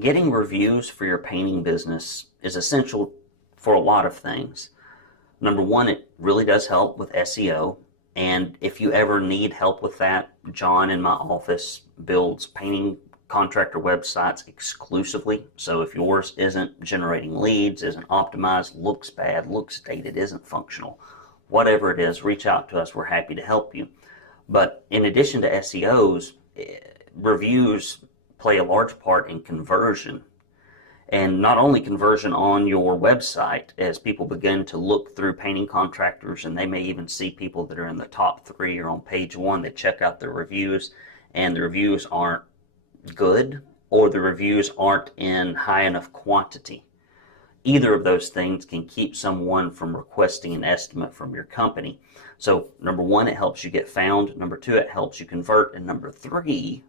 Getting reviews for your painting business is essential for a lot of things. Number one, it really does help with SEO. And if you ever need help with that, John in my office builds painting contractor websites exclusively. So if yours isn't generating leads, isn't optimized, looks bad, looks dated, isn't functional, whatever it is, reach out to us. We're happy to help you. But in addition to SEOs, reviews play a large part in conversion. And not only conversion on your website, as people begin to look through painting contractors, and they may even see people that are in the top 3 or on page 1, they check out their reviews, and the reviews aren't good, or the reviews aren't in high enough quantity. Either of those things can keep someone from requesting an estimate from your company. So number one, it helps you get found. Number two, it helps you convert. And number three,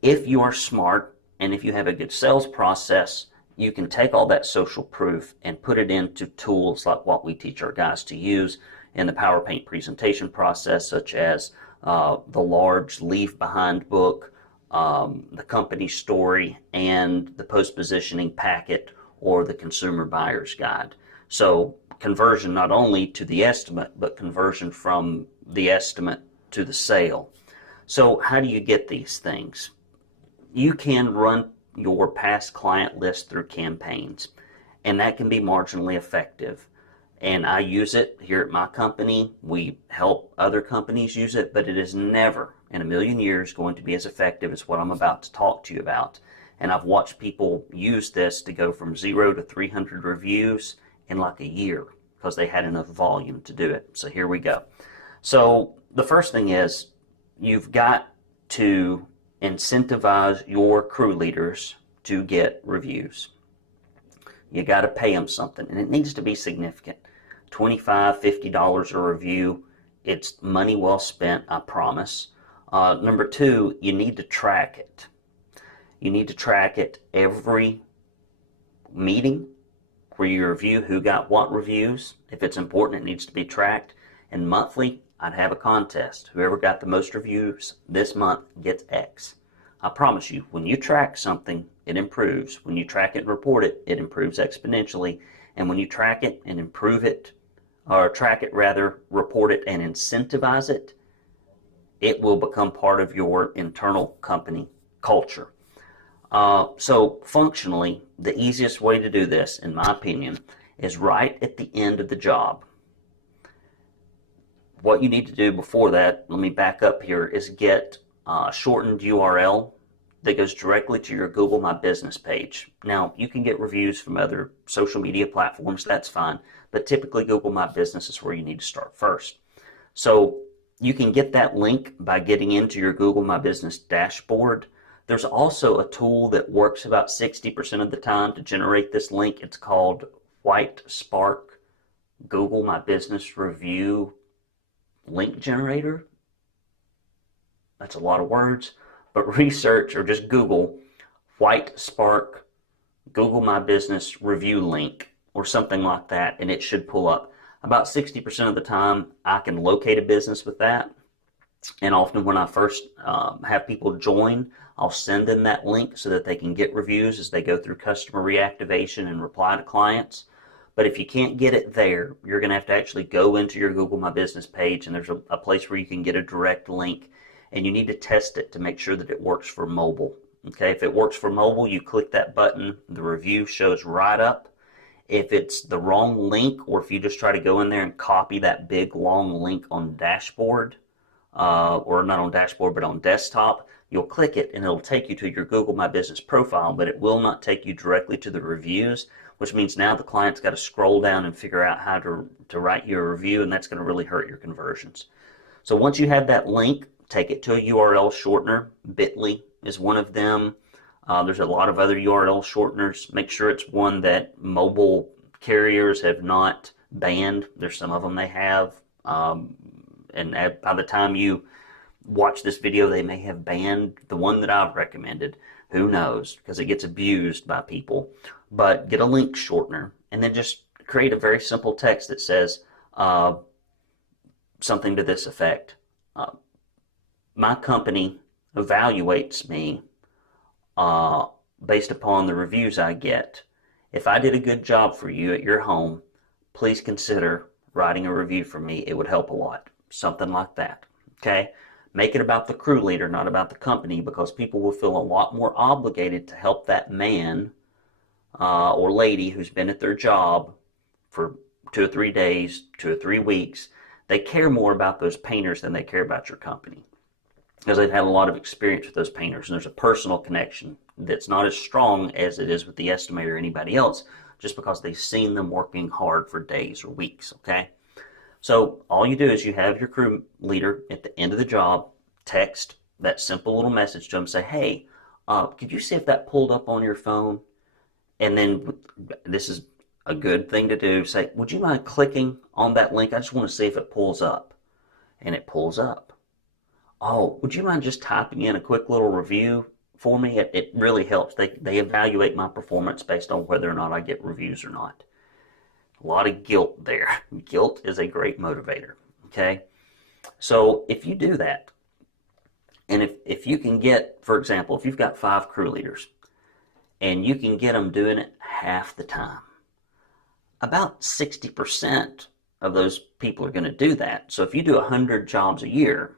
if you are smart and if you have a good sales process, you can take all that social proof and put it into tools like what we teach our guys to use in the PowerPaint presentation process, such as the large leave behind book, the company story, and the post positioning packet or the consumer buyer's guide. So conversion not only to the estimate, but conversion from the estimate to the sale. So how do you get these things? You can run your past client list through campaigns, and that can be marginally effective. And I use it here at my company. We help other companies use it, but it is never in a million years going to be as effective as what I'm about to talk to you about. And I've watched people use this to go from 0 to 300 reviews in like a year because they had enough volume to do it. So here we go. So the first thing is you've got to incentivize your crew leaders to get reviews. You got to pay them something, and it needs to be significant. $25, $50 a review. It's money well spent, I promise. Number two, you need to track it. You need to track it every meeting where you review who got what reviews. If it's important, it needs to be tracked. And monthly, I'd have a contest. Whoever got the most reviews this month gets X. I promise you, when you track something, it improves. When you track it and report it, it improves exponentially. And when you track it and improve it, or track it rather, report it and incentivize it, it will become part of your internal company culture. So functionally, the easiest way to do this, in my opinion, is right at the end of the job. What you need to do before that, let me back up here, is get a shortened URL that goes directly to your Google My Business page. Now, you can get reviews from other social media platforms, that's fine, but typically Google My Business is where you need to start first. So you can get that link by getting into your Google My Business dashboard. There's also a tool that works about 60% of the time to generate this link. It's called White Spark Google My Business Review Link Generator. That's a lot of words, but research or just Google White Spark Google My Business Review Link or something like that, and it should pull up. About 60% of the time, I can locate a business with that. And often when I first have people join, I'll send them that link so that they can get reviews as they go through customer reactivation and reply to clients. But if you can't get it there, you're going to have to actually go into your Google My Business page, and there's a place where you can get a direct link, and you need to test it to make sure that it works for mobile. Okay, if it works for mobile, you click that button, the review shows right up. If it's the wrong link, or if you just try to go in there and copy that big long link on dashboard, or not on dashboard, but on desktop, you'll click it and it'll take you to your Google My Business profile, but it will not take you directly to the reviews, which means now the client's got to scroll down and figure out how to write you a review, and that's going to really hurt your conversions. So once you have that link, take it to a URL shortener. Bitly is one of them. There's a lot of other URL shorteners. Make sure it's one that mobile carriers have not banned. There's some of them they have. And by the time you watch this video, they may have banned the one that I've recommended. Who knows? Because it gets abused by people. But get a link shortener and then just create a very simple text that says something to this effect. My company evaluates me based upon the reviews I get. If I did a good job for you at your home, please consider writing a review for me. It would help a lot. Something like that. Okay? Make it about the crew leader, not about the company, because people will feel a lot more obligated to help that man or lady who's been at their job for 2 or 3 days, 2 or 3 weeks. They care more about those painters than they care about your company, because they've had a lot of experience with those painters, and there's a personal connection that's not as strong as it is with the estimator or anybody else, just because they've seen them working hard for days or weeks. Okay, so all you do is you have your crew leader at the end of the job text that simple little message to them, say, hey, could you see if that pulled up on your phone? And then this is a good thing to do, say, would you mind clicking on that link? I just want to see if it pulls up. And it pulls up. Oh, would you mind just typing in a quick little review for me? It really helps. They evaluate my performance based on whether or not I get reviews or not. A lot of guilt there. Guilt is a great motivator. Okay? So if you do that, and if you can get, for example, if you've got 5 crew leaders, and you can get them doing it half the time, about 60% of those people are going to do that. So if you do 100 jobs a year,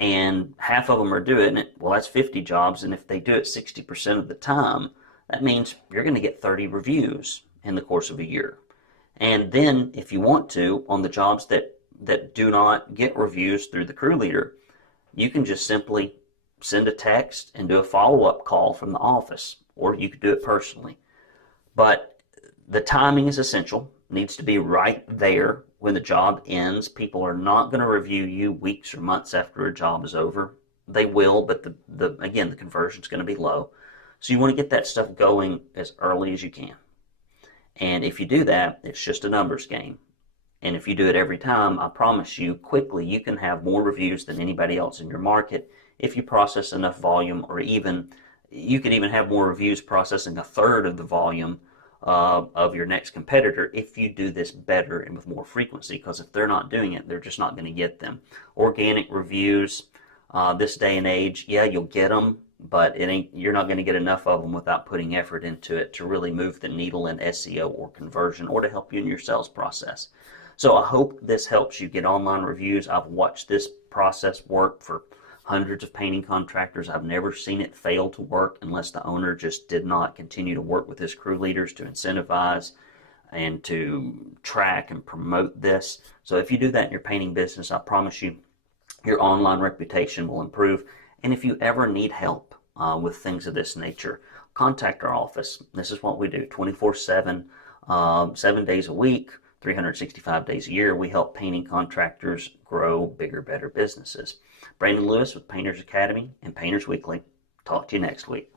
and half of them are doing it, well, that's 50 jobs, and if they do it 60% of the time, that means you're going to get 30 reviews in the course of a year. And then, if you want to, on the jobs that do not get reviews through the crew leader, you can just simply send a text and do a follow-up call from the office, or you could do it personally. But the timing is essential. It needs to be right there when the job ends. People are not going to review you weeks or months after a job is over. They will, but again, the conversion is going to be low. So you want to get that stuff going as early as you can. And if you do that, it's just a numbers game. And if you do it every time, I promise you, quickly you can have more reviews than anybody else in your market if you process enough volume, or even you could even have more reviews processing a third of the volume of your next competitor if you do this better and with more frequency, because if they're not doing it, they're just not going to get them. Organic reviews, this day and age, yeah, you'll get them, but you're not going to get enough of them without putting effort into it to really move the needle in SEO or conversion, or to help you in your sales process. So I hope this helps you get online reviews. I've watched this process work for hundreds of painting contractors. I've never seen it fail to work unless the owner just did not continue to work with his crew leaders to incentivize and to track and promote this. So if you do that in your painting business, I promise you your online reputation will improve. And if you ever need help with things of this nature, contact our office. This is what we do 24/7, 7 days a week, 365 days a year. We help painting contractors grow bigger, better businesses. Brandon Lewis with Painters Academy and Painters Weekly. Talk to you next week.